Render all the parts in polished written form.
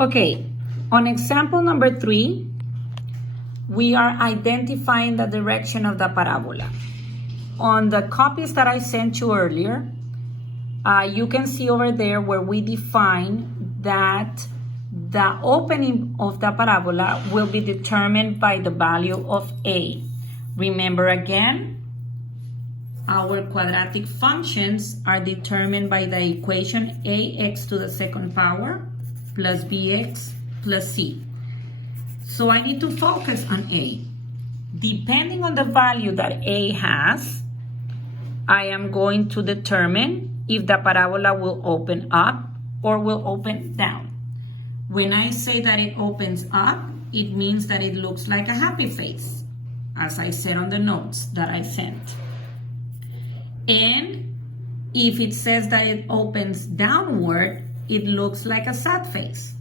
Okay, on example number 3, we are identifying the direction of the parabola. On the copies that I sent you earlier, you can see over there where we define that the opening of the parabola will be determined by the value of a. Remember again, our quadratic functions are determined by the equation ax to the second power plus bx plus c. So I need to focus on a. Depending on the value that a has, I am going to determine if the parabola will open up or will open down. When I say that it opens up, it means that it looks like a happy face, as I said on the notes that I sent. And if it says that it opens downward, it looks like a sad face,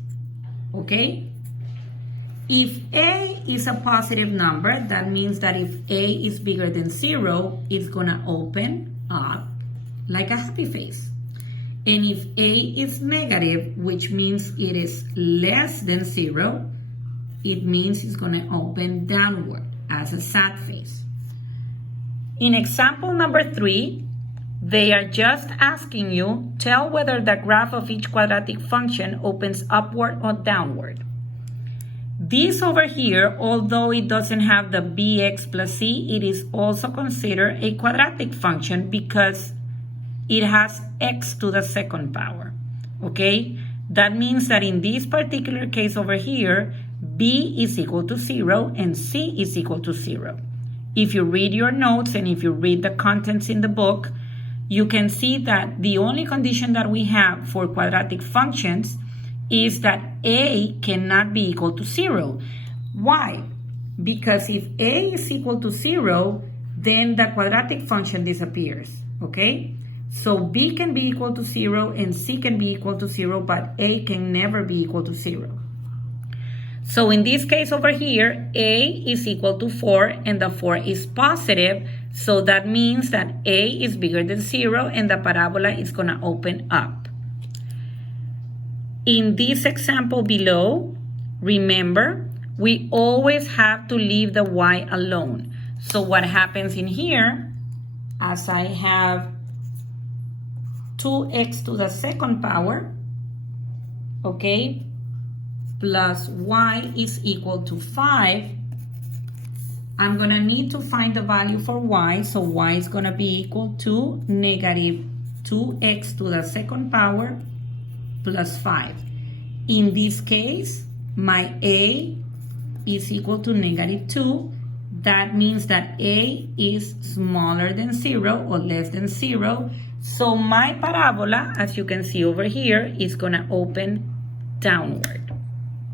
okay? If a is a positive number, that means that if a is bigger than 0, it's gonna open up like a happy face. And if a is negative, which means it is less than 0, it means it's gonna open downward as a sad face. In example number 3, they are just asking you, tell whether the graph of each quadratic function opens upward or downward. This over here, although it doesn't have the bx plus c, it is also considered a quadratic function because it has x to the second power, okay? That means that in this particular case over here, b is equal to 0 and c is equal to 0. If you read your notes and if you read the contents in the book, you can see that the only condition that we have for quadratic functions is that a cannot be equal to 0. Why? Because if a is equal to 0, then the quadratic function disappears, okay? So b can be equal to 0 and c can be equal to 0, but a can never be equal to 0. So in this case over here, a is equal to 4 and the 4 is positive. So that means that a is bigger than 0 and the parabola is going to open up. In this example below, remember, we always have to leave the y alone. So what happens in here, as I have 2x to the second power, okay, plus y is equal to 5, I'm going to need to find the value for y, so y is going to be equal to negative 2x to the second power plus 5. In this case, my a is equal to negative 2. That means that a is smaller than 0 or less than 0. So my parabola, as you can see over here, is going to open downward.